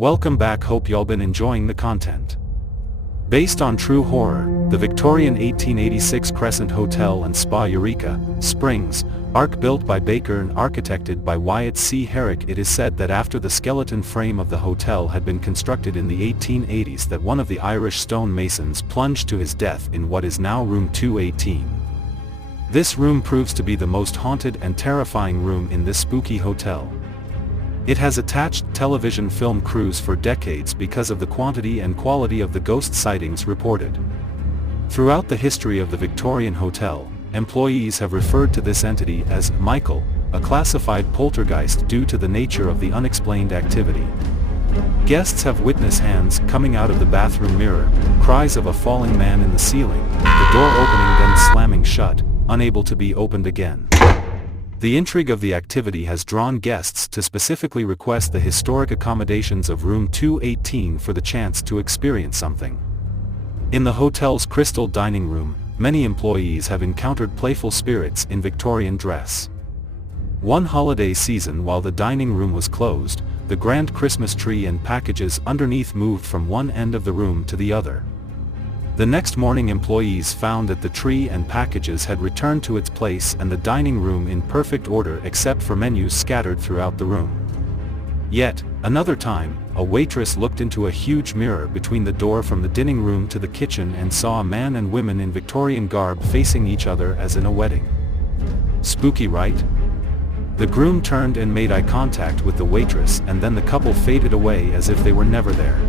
Welcome back, hope y'all been enjoying the content. Based on true horror, the Victorian 1886 Crescent Hotel and Spa Eureka Springs, Arc built by Baker and architected by Wyatt C. Herrick. It is said that after the skeleton frame of the hotel had been constructed in the 1880s that one of the Irish stone masons plunged to his death in what is now room 218. This room proves to be the most haunted and terrifying room in this spooky hotel. It has attached television film crews for decades because of the quantity and quality of the ghost sightings reported. Throughout the history of the Victorian Hotel, employees have referred to this entity as Michael, a classified poltergeist due to the nature of the unexplained activity. Guests have witnessed hands coming out of the bathroom mirror, cries of a falling man in the ceiling, the door opening then slamming shut, unable to be opened again. The intrigue of the activity has drawn guests to specifically request the historic accommodations of room 218 for the chance to experience something. In the hotel's crystal dining room, many employees have encountered playful spirits in Victorian dress. One holiday season, while the dining room was closed, the grand Christmas tree and packages underneath moved from one end of the room to the other. The next morning, employees found that the tree and packages had returned to its place and the dining room in perfect order except for menus scattered throughout the room. Yet, another time, a waitress looked into a huge mirror between the door from the dining room to the kitchen and saw a man and women in Victorian garb facing each other as in a wedding. Spooky, right? The groom turned and made eye contact with the waitress, and then the couple faded away as if they were never there.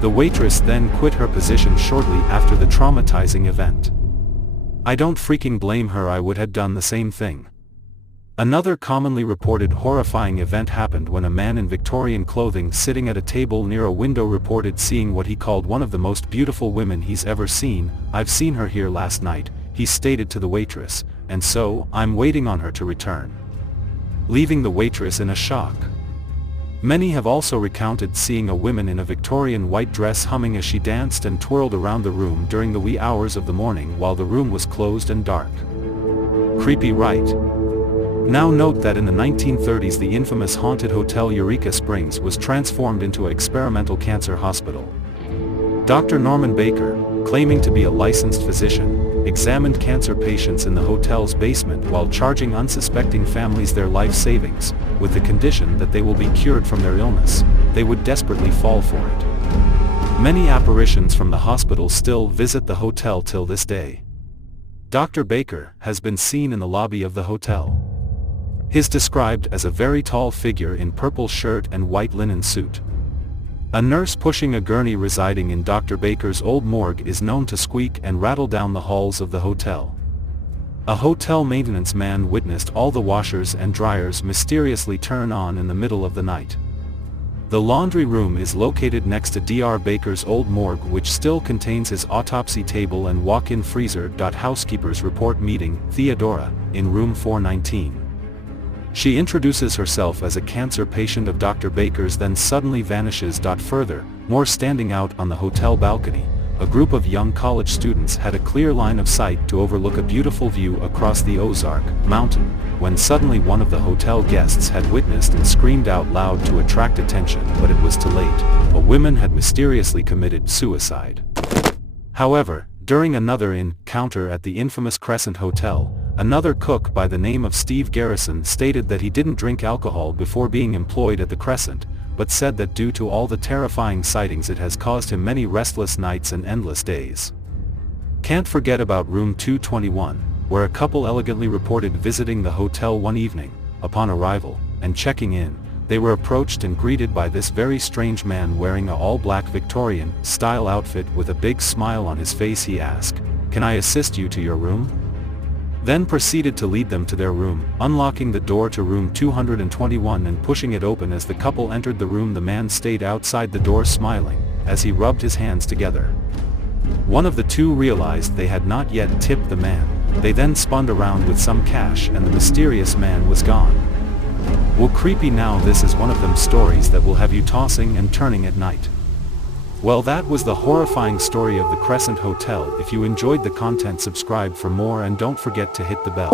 The waitress then quit her position shortly after the traumatizing event. I don't freaking blame her, I would have done the same thing. Another commonly reported horrifying event happened when a man in Victorian clothing sitting at a table near a window reported seeing what he called one of the most beautiful women he's ever seen. I've seen her here last night, he stated to the waitress, and so, I'm waiting on her to return. Leaving the waitress in a shock. Many have also recounted seeing a woman in a Victorian white dress humming as she danced and twirled around the room during the wee hours of the morning while the room was closed and dark. Creepy, right? Now note that in the 1930s the infamous haunted Hotel Eureka Springs was transformed into an experimental cancer hospital. Dr. Norman Baker, claiming to be a licensed physician, examined cancer patients in the hotel's basement while charging unsuspecting families their life savings, with the condition that they will be cured from their illness. They would desperately fall for it. Many apparitions from the hospital still visit the hotel till this day. Dr. Baker has been seen in the lobby of the hotel. He's described as a very tall figure in purple shirt and white linen suit. A nurse pushing a gurney residing in Dr. Baker's old morgue is known to squeak and rattle down the halls of the hotel. A hotel maintenance man witnessed all the washers and dryers mysteriously turn on in the middle of the night. The laundry room is located next to Dr. Baker's old morgue, which still contains his autopsy table and walk-in freezer. Housekeepers report meeting Theodora in room 419. She introduces herself as a cancer patient of Dr. Baker's, then suddenly vanishes. Further, more standing out on the hotel balcony, a group of young college students had a clear line of sight to overlook a beautiful view across the Ozark Mountain, when suddenly one of the hotel guests had witnessed and screamed out loud to attract attention, but it was too late. A woman had mysteriously committed suicide. However, during another encounter at the infamous Crescent Hotel, another cook by the name of Steve Garrison stated that he didn't drink alcohol before being employed at the Crescent, but said that due to all the terrifying sightings it has caused him many restless nights and endless days. Can't forget about room 221, where a couple elegantly reported visiting the hotel one evening. Upon arrival and checking in, they were approached and greeted by this very strange man wearing a all-black Victorian-style outfit with a big smile on his face. He asked, "Can I assist you to your room?" Then proceeded to lead them to their room, unlocking the door to room 221 and pushing it open. As the couple entered the room, the man stayed outside the door smiling, as he rubbed his hands together. One of the two realized they had not yet tipped the man. They then spun around with some cash and the mysterious man was gone. Well, creepy. Now this is one of them stories that will have you tossing and turning at night. Well, that was the horrifying story of the Crescent Hotel. If you enjoyed the content, subscribe for more and don't forget to hit the bell.